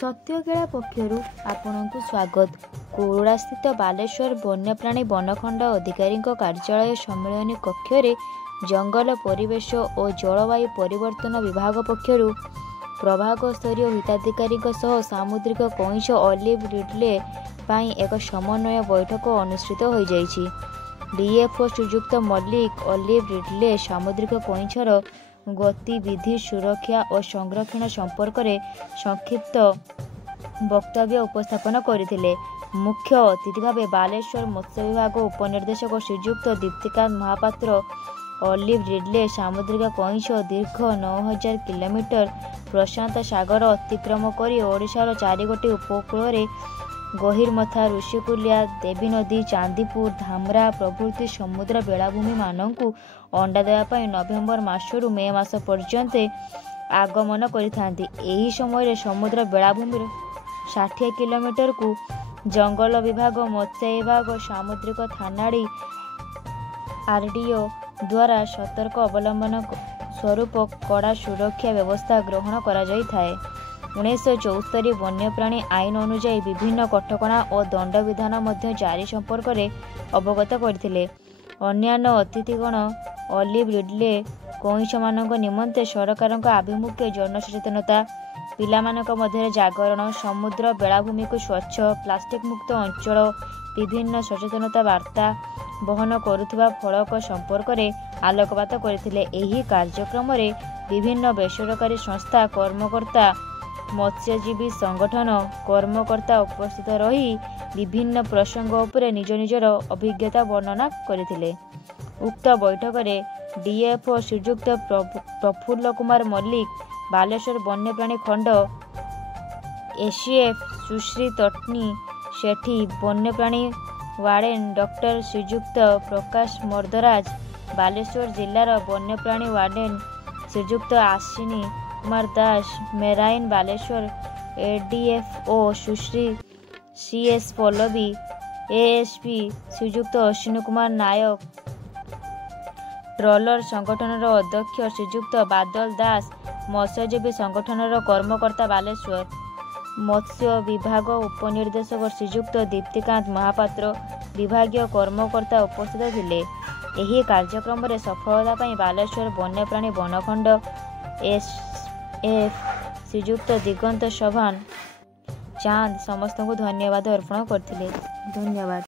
सत्यकेला पक्षर आपणकु स्वागत। कोरोड़ा स्थित बालेश्वर वन्यप्राणी वनखंड अधिकारी कार्यालय सम्मेलन कक्ष जंगल परिवेश और जलवायु परिवर्तन विभाग पक्षर प्रभाग स्तरीय हिताधिकारी सामुद्रिक कईंछ ऑलिव रिडले एक समन्वय बैठक अनुष्ठित हो जाइछि। डीएफओ श्रीयुक्त मल्लिक ऑलिव रिडले सामुद्रिक कईंछर गतिविधि सुरक्षा और संरक्षण संपर्क में संक्षिप्त वक्तव्य उपस्थापन करथिले। मुख्य अतिथि भाव बालेश्वर मत्स्य विभाग उपनिर्देशक श्रीयुक्त दीप्तिकांत महापात्र ऑलिव रिडले सामुद्रिक कईंछ दीर्घ 9000 किलोमीटर प्रशांत सागर अतिक्रम कर ओडिशार 4 गोटी उपकूल गहिरमथा ऋषिकुलिया देवी नदी चांदीपुर धामरा प्रभृति समुद्र बेलाभूमि मानकु अंडा देवाई नवेम्बर मासरू मे मास पर्यंत आगमन करिथांती। एही समय समुद्र बेलाभूमि 60 किलोमीटर को जंगल विभाग मत्स्य विभाग सामुद्रिक थानाड़ी आरडीओ द्वारा सतर्क अवलंबन स्वरूप कड़ा सुरक्षा व्यवस्था ग्रहण करा जाई थाए। 1974 वन्यप्राणी आईन अनुजाई विभिन्न कटकणा और दंड विधान मध्य जारी संपर्क में अवगत करथिले। अन्यान्य अतिथिगण ऑलिव रिडले कईंछ मानक निमंते सरकार आभिमुख्य जनसचेतनता पिलामानक मध्य जागरण समुद्र बेलाभूमि को स्वच्छ प्लास्टिक मुक्त अंचल विभिन्न सचेतनता वार्ता बहन करुवा फलक संपर्क में आलोकपात करथिले। एही कार्यक्रम में विभिन्न बेसरकारी संस्था कर्मकर्ता मत्स्यजीवी संगठन कर्मकर्ता उपस्थित रही विभिन्न प्रसंग उपरे निज निजर अभिज्ञता वर्णना करथिले। उक्त बैठक में डीएफओ श्रीयुक्त प्रफुल्ल कुमार मल्लिक बालेश्वर वन्यप्राणी खंड एसीएफ सुश्री तटनी सेठी वन्यप्राणी वार्डेन डॉक्टर श्रीयुक्त प्रकाश मर्दराज बालेश्वर जिलार वन्यप्राणी वार्डेन श्रीयुक्त आशिनी कुमार दास मेराइन बालेश्वर एडीएफओ सुश्री सीएस पल्लवी एएसपी श्रीयुक्त अश्विनी कुमार नायक ट्रॉलर संगठन अध्यक्ष श्रीयुक्त बादल दास मत्स्यजीवी संगठन कर्मकर्ता बालेश्वर मत्स्य विभाग उपनिर्देशक श्रीयुक्त दीप्तिकांत महापात्र विभागीय कर्मकर्ता उपस्थित थिले। एही कार्यक्रम में सफलता पाई बालेश्वर वन्यप्राणी वनखंड एफ श्रीयुक्त दिगंत सभान चांद समस्त को धन्यवाद अर्पण करथिले। धन्यवाद।